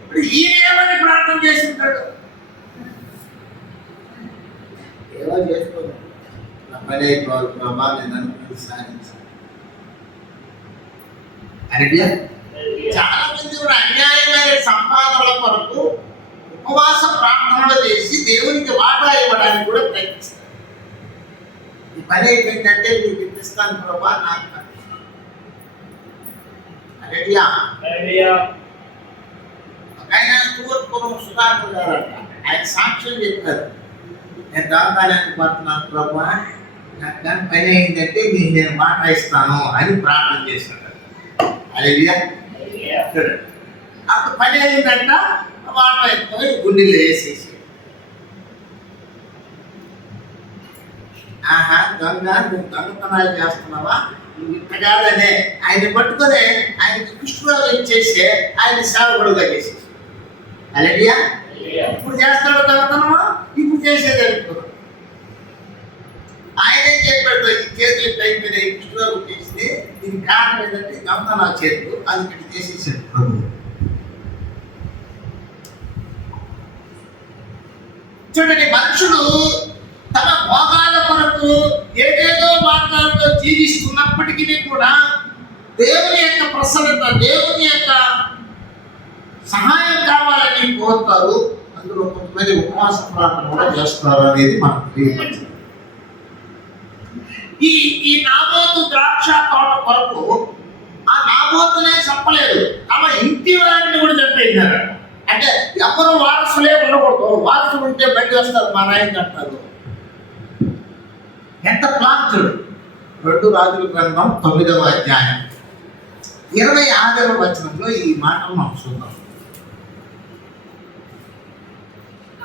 ఇప్పుడు ఈయనేమని ప్రార్థన చేస్తుంటాడు? ఏవో చేసుకోదు, నా పని అయిపోవాలి ప్రభా, నేను అనుకుని సాధించాను. ఐడియా? చాలా మంది కూడా అన్యాయమైన సంపాదనల కొరకు ఉపవాస ప్రార్థనలు చేసి దేవునికి వాటా ఇవ్వడానికి కూడా ప్రయత్నిస్తారు. ఈ పని అయిపోయిందంటే మీకు ఇప్పిస్తాను ప్రభా, నాకు ఆయన తూర్పురం సుధాకర్ గారు ఆయన సాక్ష్యం చెప్పారు. నేను దాకానికి పోతున్నాను ప్రభా, నాకు కానీ పని అయిందంటే మీకు నేను వాటా ఇస్తాను అని ప్రార్థన చేశాడు. అలెలుయా. అప్పుడు పని అయిందంట, వాటా ఎత్తుకొని గుండెల్లో వేసేసి, ఆహా దొంగ, నువ్వు దొంగతనాలు చేస్తున్నావా, నువ్వు ఇంత కాదనే ఆయన పట్టుకొని ఆయనకి కృష్ణరావు ఇచ్చేసి ఆయన సేవకుడుగా చేసేసి. అలెలుయా. ఇప్పుడు చేస్తాడు దొంగతనమా, ఇప్పుడు చేసేది అనుకున్నాడు. ఆయనే చెప్పాడు, ఈ చేతులు టైం మీద కృష్ణరావు చేస్తే దీనికి కారణం ఏంటంటే దొంగతనా చేతులు, అది ఇక్కడ చేసేసాడు ప్రభు. చూడండి, మనుషులు తమ భోగాల కొరకు ఏదేదో మార్గాల్లో జీవిస్తున్నప్పటికీ కూడా దేవుని యొక్క ప్రసన్నత, దేవుని యొక్క సహాయం కావాలని కోరుతారు. అందులో కొంతమంది ఉపవాస ప్రార్థన కూడా చేస్తారు అనేది మనకు తెలియపరిచింది. ఈ నాబోతు ద్రాక్ష తోట కొరకు ఆ నాబోతునే చంపలేదు, తమ ఇంటి వారిని కూడా చంపేశారు. అంటే ఎవరు వారసులే ఉండకూడదు, వారసులు ఉంటే బయట వస్తారు మా నాయన అంటారు. ఎంత ప్లాంతుడు. 2 రాజుల గ్రంథం 9వ అధ్యాయం 26వ వచనంలో ఈ మాటలు మనం చూద్దాం.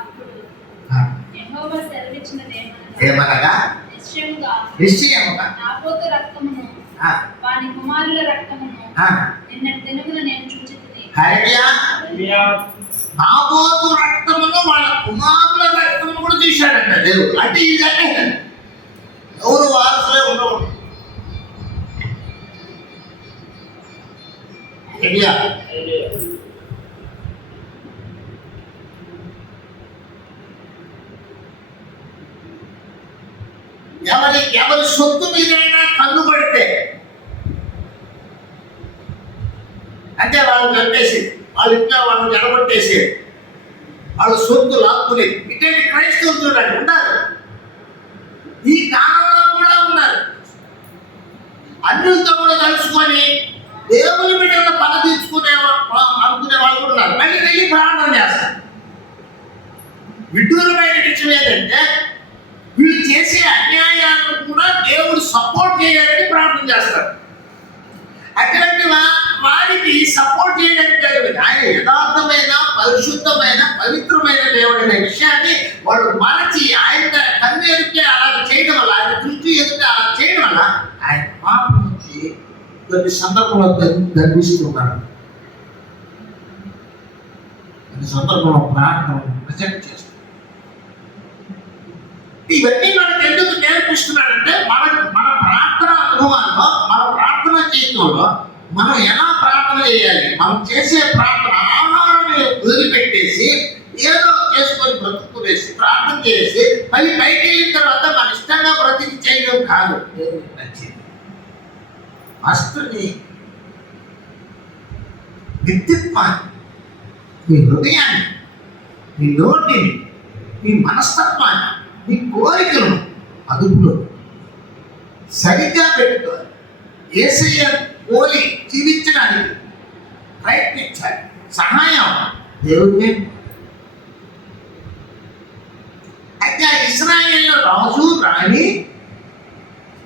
అప్పుడు యెహోవా సెలవిచ్చినదేమనగా, ఏమనగా నిశ్చయముగా నాబోతు రక్తమును వాని కుమారుల రక్తమును నిన్నటి దినమున నేను చూచితిని. హల్లెలూయా. నాబోతు రక్తమును వాళ్ళ కుమారుల రక్తమును కూడా చూశాడంట దేవుడు. అంటే ఇదంటే ఎవరు వారసులే ఉండకూడదు. హల్లెలూయా. ఎవరి సొత్తు మీదైనా కన్ను పడితే అంటే వాళ్ళు చంపేసి, వాళ్ళ ఇంట్లో వాళ్ళు జడగొట్టేసి, వాళ్ళ సొత్తు లాక్కుని ఇటువంటి క్రైస్తవులు చూడండి ఉన్నారు. ఈ కాలంలో కూడా ఉన్నారు. అన్యులతో కూడా కలుసుకొని దేవుని బిడ్డలను పగ అనుకునే వాళ్ళు కూడా ఉన్నారు. మళ్ళీ వెళ్ళి ప్రార్థన చేస్తారు. విడ్డూరమైన విషయం ఏంటంటే వీళ్ళు చేసే అన్యాయాలను కూడా దేవుడు సపోర్ట్ చేయాలని ప్రార్థన చేస్తారు. అటువంటి వారికి సపోర్ట్ చేయడానికి తెలియదు. ఆయన యథార్థమైన, పరిశుద్ధమైన, పవిత్రమైన దేవుడు అనే విషయాన్ని వాళ్ళు మరచి ఆయన కన్ను ఎదుటే అలా చేయడం వల్ల, ఆయన దృష్టి ఎదుటే అలా చేయడం వల్ల ఆయన పాపం నుంచి కొన్ని సందర్భంలో దండిస్తున్నాడు. కొన్ని సందర్భంలో ప్రార్థన ప్రజెంట్ చేస్తాడు. ఇవన్నీ మనకు ఎందుకు నేర్పిస్తున్నాడంటే మన ప్రార్థన అనుభవాల్లో, మన ప్రార్థన జీవితంలో మనం ఎలా ప్రార్థన చేయాలి. మనం చేసే ప్రార్థన ఆహారాన్ని వదిలిపెట్టేసి ఏదో చేసుకొని బ్రతుకునేసి ప్రార్థన చేసి మళ్ళీ బయటికి వెళ్ళిన తర్వాత మన ఇష్టంగా బ్రతికి చేయడం కాదు. నచ్చింది ఫస్ట్ నీ వ్యక్తిత్వాన్ని, నీ హృదయాన్ని, నీ నోటిని, నీ మనస్తత్వాన్ని, నీ కోరికలను అదుపులో సరిగ్గా పెట్టుకోవాలి. యేసయ్య పోలి జీవించడానికి ప్రయత్నించాలి. సహాయం దేవుడే. అయితే ఇశ్రాయేలు రాజు రాణి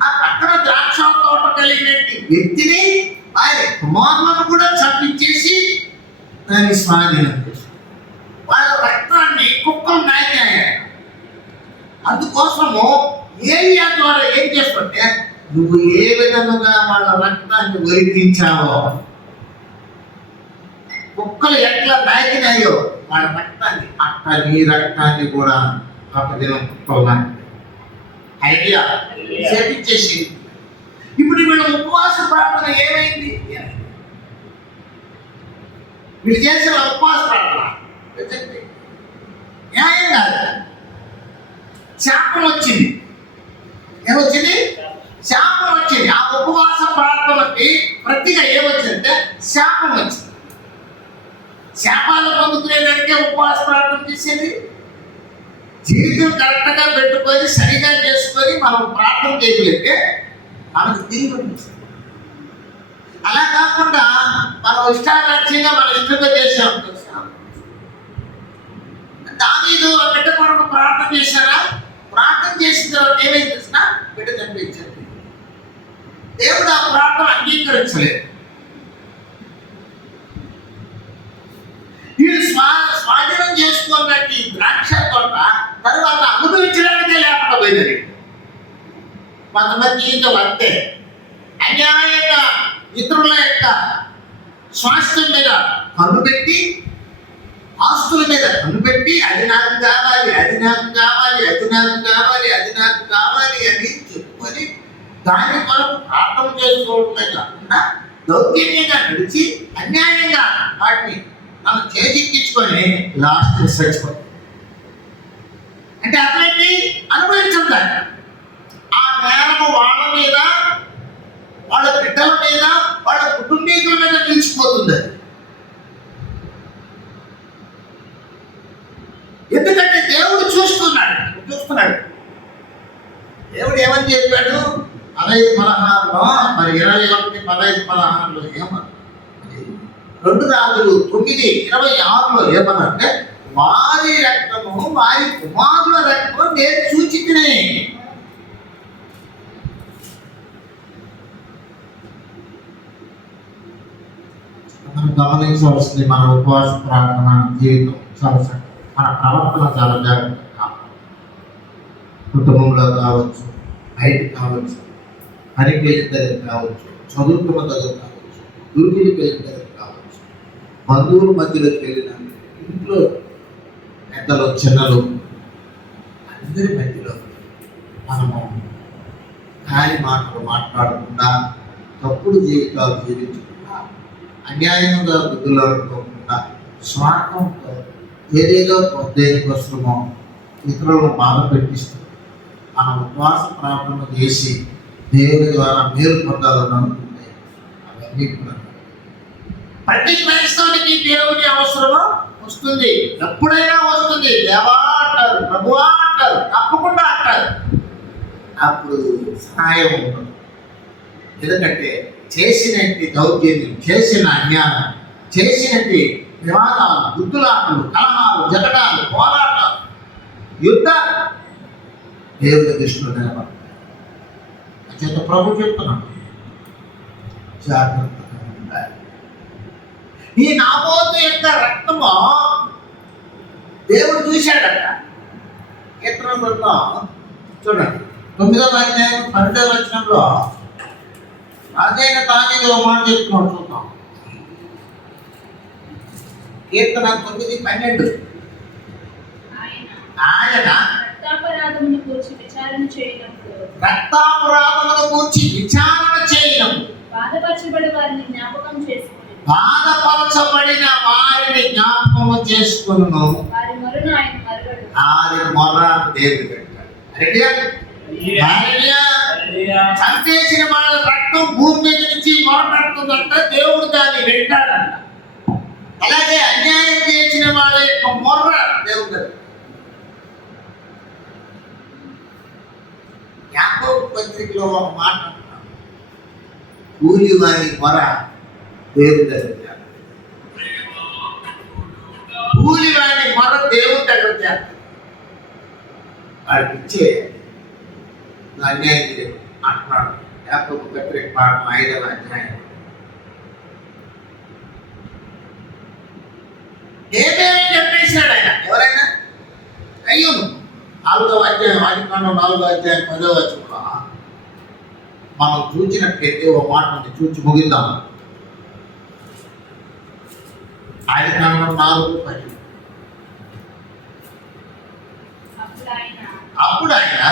ఆ పక్కన ద్రాక్ష తోట కలిగిన వ్యక్తిని వారి కుమారులను కూడా చంపించేసి దాన్ని స్వాధీనం చేశారు. వాళ్ళ రక్తాన్ని కుక్కలు నాయకాయారు. అందుకోసము ఏలియా ద్వారా ఏం చేస్తుంటే, నువ్వు ఏ విధముగా వాళ్ళ రక్తాన్ని ఒలికించావో, కుక్కలు ఎట్లా నాయకినాయో వాళ్ళ రక్తాన్ని, అట్లా నీ రక్తాన్ని కూడా ఒక దినం కుక్కలు ఐడియా చేపించేసి. ఇప్పుడు వీళ్ళ ఉపవాస ప్రార్థన ఏమైంది? వీళ్ళు చేసిన ఉపవాస ప్రార్థన న్యాయం కాదు. శాపం వచ్చింది. ఏమొచ్చింది? శాపం వచ్చింది. ఆ ఉపవాస ప్రార్థనకి ప్రతిగా ఏమొచ్చిందంటే శాపం వచ్చింది. శాపాలు పొందుకునేదానికే ఉపవాస ప్రార్థన చేసేది. జీవితం కరెక్ట్గా పెట్టుకొని సరిగా చేసుకొని మనం ప్రార్థన చేయగలిగితే మనకు తిరిగి. అలా కాకుండా మనం ఇష్టారాజ్యంగా మన ఇష్టంగా చేసాం. దావీదు బిడ్డ కొరకు ప్రార్థన చేశారా? ప్రార్థన చేసిన తర్వాత ఏమైంది తెలిసిన? బిడ్డ చంపించారు. దేవుడు ఆ ప్రార్థన అంగీకరించలేదు. వీళ్ళు స్వాధీనం చేసుకున్నట్టు ఈ ద్రాక్ష తోట తర్వాత అనుభవించడానికే లేకుండా పోయింది. కొంతమంది జీవితం అంతే. అన్యాయంగా ఇతరుల యొక్క స్వాస్థ్యం మీద కన్ను పెట్టి, ఆస్తుల మీద కన్ను పెట్టి, అది నాకు కావాలి, అది నాకు కావాలి, అది నాకు కావాలి, అది నాకు కావాలి అని చెప్పుకొని దాని కొరకు ప్రార్థన చేసుకోవడమే కాకుండా దౌర్జన్యంగా నడిచి అన్యాయంగా వాటిని మనం చేజిక్కించుకొని లాస్ట్ చచ్చిపోతుంది. అంటే అతనికి అనుభవించడం ఆ నేరము వాళ్ళ మీద, వాళ్ళ బిడ్డల మీద, వాళ్ళ కుటుంబీకుల మీద నిలిచిపోతుంది. ఎందుకంటే దేవుడు చూస్తున్నాడు. దేవుడు ఏమని చెప్పాడు? 15-16లో మరి 21-15-16లో ఏమన్నారు? 2 రాజులు 9-26లో ఏమన్నారంటే వారి రక్తము వారి కుమారుల రక్తము నేను సూచితిని. మనం గమనించవలసింది మన ఉపవాస ప్రార్థన జీవితం చాలా మన ప్రవర్తన చాలా జాగ్రత్తగా కుటుంబంలో కావచ్చు, బయట కావచ్చు, పనికి వెళ్ళిన దగ్గర కావచ్చు, చదువుకున్న దగ్గర కావచ్చు, డ్యూటీకి వెళ్ళిన దగ్గర కావచ్చు, బంధువుల మధ్యలోకి వెళ్ళిన ఇంట్లో పెద్దలు చిన్నలు అందరి మధ్యలో మనము కాని మాటలు మాట్లాడకుండా, తప్పుడు జీవితాలు జీవించకుండా, అన్యాయంగా బుద్ధులు అనుకోకుండా, స్వార్థంతో ఏదేదో దేనికోసమో ఇతరులను బాధ పెట్టిస్తూ మనం ఉపవాస ప్రార్థన చేసి దేవుని ద్వారా మేలు పొందాలని అనుకుంటే అవన్నీ కూడా ప్రతి క్రైస్తవునికి దేవుని అవసరము వస్తుంది. ఎప్పుడైనా వస్తుంది. దేవా అంటారు, ప్రభువా అంటారు, తప్పకుండా అంటారు. అప్పుడు సహాయం ఉండదు. ఎందుకంటే చేసినట్టు దౌర్జన్యం, చేసిన అన్యాయం, చేసినట్టు వివాదాలు, గుద్దులాటలు, కలహాలు, జగడాలు, పోరాటాలు, యుద్ధాలు దేవుని దృష్టిలో నిలబడతాయి. చేత ప్రభు చెప్తున్నాడు, జాగ్రత్తగా ఉండాలి. ఈ నాబోతు యొక్క రక్తము దేవుడు చూశాడట. కీర్తన గ్రంథం చూడండి 9వ అధ్యాయం 12వ వచనంలో రాజైన దావీదు ఒక మాట చెప్తున్నాడు. చూద్దాం. కీర్తన 9:12. ఆయన రక్తాపరాధమును గూర్చి విచారణ చేయనప్పుడు బాధపరచబడిన వారిని జ్ఞాపకం చేసుకును. వారి మొరను ఆయన మరుగడు. ఆయన మొర దేవుడు పెట్టాడు. చంపేసిన వాళ్ళ రక్తం భూమి మీద నుంచి మొర పెడుతుందంట, దేవుడు దాన్ని వింటాడంట. అలాగే అన్యాయం చేసిన వాళ్ళ యొక్క మొర్ర దేవుడు. యాకోబు పత్రికలో ఒక మాట అంటున్నాడు, కూలి వారి మొర దేవుడి దగ్గర, కూలి వారి మొర దేవుడి దగ్గర చేస్తాడు. వాడికి ఇచ్చే అన్యాయం అంటున్నాడు. యాకోబు పత్రిక పాఠం 5వ అధ్యాయం. ఏమేమి చెప్పేసినాడు ఆయన? ఎవరైనా అయ్యోను 4వ అధ్యాయం, ఆదికాండం 4వ అధ్యాయం 10వ వచనంలో మనం చూచినట్లయితే ఒక మాట ఉంది, చూచి ముగిద్దాం. ఆదికాండం 4:10. అప్పుడు ఆయన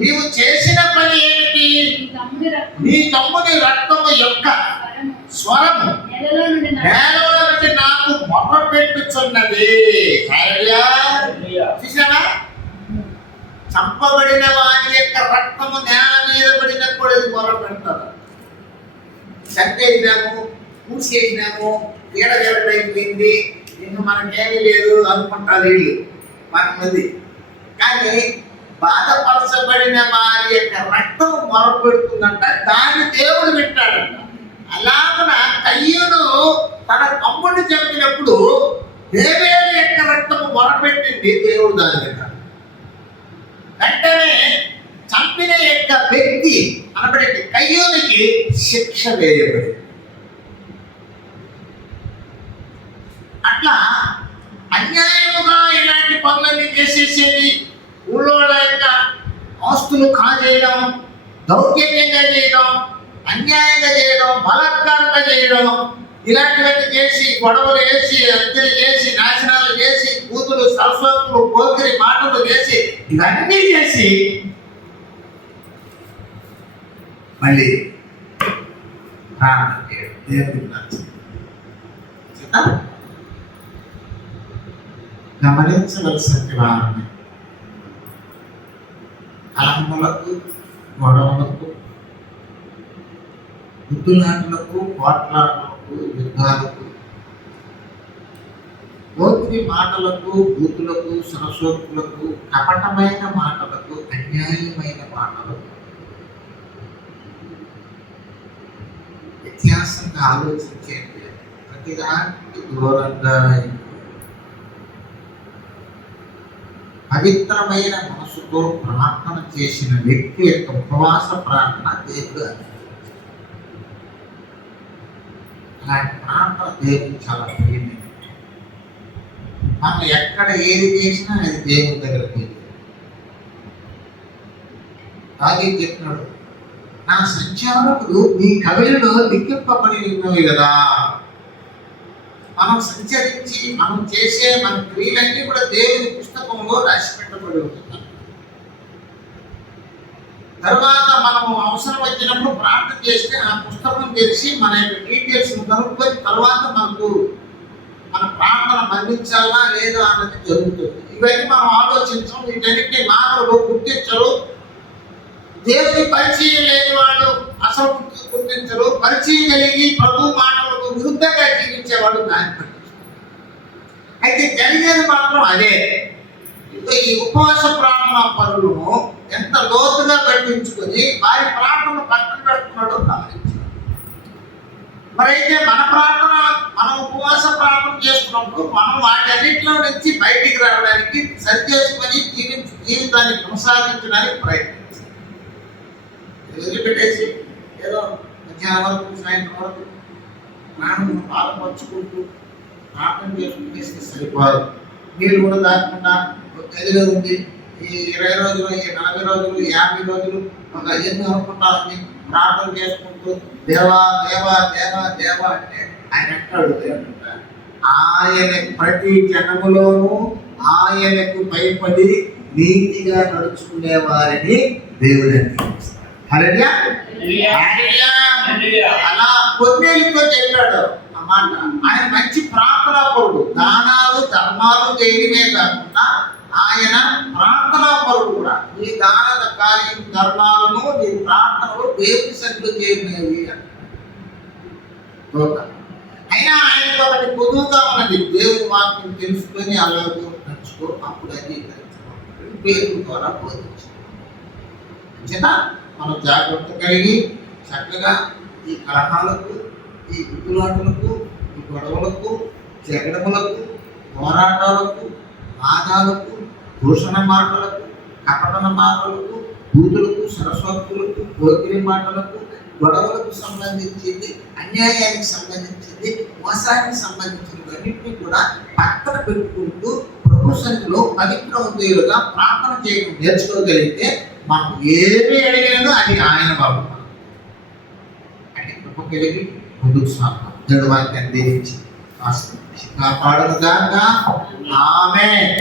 నీవు చేసిన పని ఏమిటి? నీ తమ్ముని రక్తము యొక్క స్వరము నేలలో నుండి నాకు మొర్ర పెట్టుచున్నది. చూసావా? చంపబడిన వారి యొక్క రక్తము నేల మీద పడినప్పుడు అది మొర్ర పెడతారు. చంపేసినాము, పూసేసినాము, పీడగలైపోయింది, ఇంకా మనకేమీ లేదు అనుకుంటారు వీళ్ళు మనది. కానీ బాధపరచబడిన వారి యొక్క రక్తం మొరపెడుతుందంట, దాన్ని దేవుడు వింటాడంట. అలాగన కయ్యూను తన తమ్ముడిని చంపినప్పుడు హేబేలు యొక్క రక్తము మొరపెట్టింది, దేవుడు దాన్ని వింటాడు. వెంటనే చంపిన యొక్క వ్యక్తి అనబడే కయ్యూనికి శిక్ష వేయబడింది. అట్లా అన్యాయముగా ఇలాంటి పనులన్నీ చేసేసేది, ఊళ్ళో యొక్క ఆస్తులు కాజేయడం, దౌర్జన్యంగా చేయడం, అన్యాయంగా చేయడం, బలాత్కారంగా చేయడం, ఇలాంటివన్నీ చేసి గొడవలు వేసి, హత్యలు చేసి, నాశనాలు చేసి, కూతురు సరస్వతులు పోకిరి మాటలు చేసి, ఇవన్నీ చేసి మళ్ళీ దేవుడికి నచ్చింది. గమనించవలసిన వారిని కలహములకు, గొడవలకు, గుద్దులాటలకు, పోట్లాటలకు, యుద్ధాలకు, పోకిరి మాటలకు, బూతులకు, సరస్వతులకు, కపటమైన మాటలకు, అన్యాయమైన మాటలకు వ్యత్యాసంగా ఆలోచించేది, ప్రతిదానికి దూరంగా పవిత్రమైన మనసుతో ప్రార్థన చేసిన వ్యక్తి యొక్క ఉపవాస ప్రార్థన దేవుడు అలాంటి ప్రార్థన దేవుడికి చాలా ప్రియమైనది. మనం ఎక్కడ ఏది చేసినా అది దేవుడి దగ్గరికి తాగి చెప్పినాడు, నా సంచారకులు నీ కవిలో లిఖింపబడి ఉన్నవి కదా. మనం సంచరించి మనం చేసే మన క్రియలన్నీ కూడా దేవుని పుస్తకంలో రాసి పెట్టబడి ఉంటుంది. తర్వాత మనము అవసరం వచ్చినప్పుడు ప్రార్థన చేస్తే ఆ పుస్తకం తెరిచి మన యొక్క డీటెయిల్స్ కనుక్కొని తర్వాత మనకు మన ప్రార్థన మరణించాలా లేదా అన్నది జరుగుతుంది. ఇవన్నీ మనం ఆలోచించం, వీటన్నిటిని మానవులు గుర్తించరు. దేవుని పరిచయం లేని వాళ్ళు అసలు గుర్తించరు. పరిచయం కలిగి ప్రభు మాటలకు విరుద్ధంగా జీవించేవాడు దాన్ని పట్టించారు. అయితే జరిగేది మాత్రం అదే. ఈ ఉపవాస ప్రార్థన పనులను ఎంత లోతుగా పట్టించుకొని వారి ప్రార్థన పక్కన పెడుతున్నాడో గమనించారు. మరైతే మన ప్రార్థన, మనం ఉపవాస ప్రార్థన చేస్తున్నప్పుడు మనం వాటన్నిటిలో నుంచి బయటికి రావడానికి సరి చేసుకొని జీవితాన్ని కొనసాగించడానికి ప్రయత్నించాలి. వదిలిపెట్టేసి ఏదో మధ్యాహ్నం వరకు సాయంత్రం వరకు ప్రాణం పాల్పంచుకుంటూ ప్రార్థన చేసుకుంటే సరిపోదు. మీరు కూడా దాకుండా గదిలో ఉంది ఈ 20 రోజులు, ఈ 40 రోజులు, 50 రోజులు ఒక ఎన్ని అనుకుంటారని ప్రార్థన చేసుకుంటూ దేవా దేవా దేవా దేవా అంటే ఆయన అంటాడు, ఆయన ప్రతి జనములోనూ ఆయనకు భయపడి నీతిగా నడుచుకునే వారిని దేవుడు అందిస్తాడు. అలా కొన్నేళ్ళతో చెప్పాడు ఆ మాట. ఆయన మంచి ప్రార్థనా పరుడు, దానాలు ధర్మాలు చేయడమే కాకుండా ఆయన ప్రార్థనా పరుడు కూడా. నీ దాన కార్యం ధర్మాలను నీ ప్రార్థనలు దేవుని సన్నిధిలో చేయలేవి అంటాడు. అయినా ఆయనకు ఒకటి పొదువుగా ఉన్నది, దేవుని వాక్యం తెలుసుకొని అలాగే నడుచుకో, అప్పుడు అంగీకరించుకో, పేరు ద్వారా బోధించు. మనం జాగ్రత్త కలిగి చక్కగా ఈ కలహాలకు, ఈ గుర్తులాటలకు, ఈ గొడవలకు, జగడములకు, పోరాటాలకు, వాదాలకు, దూషణ మాటలకు, కపటన మాటలకు, బూతులకు, సరస్వతులకు, పోకిరి మాటలకు, గొడవలకు సంబంధించింది, అన్యాయానికి సంబంధించింది, మోసానికి సంబంధించింది అన్నింటినీ కూడా పక్కన పెట్టుకుంటూ ప్రభు సన్నిధిలో పవిత్ర ఉదయులుగా ప్రార్థన చేయడం నేర్చుకోగలిగితే మనం ఏమి అడిగినదో అది ఆయన బాబు అంటే కృప కలిగి ముందుకు సాగుతాం. దేవుడి వాక్యాన్ని దీవించి కాపాడును గాక. ఆమేన్.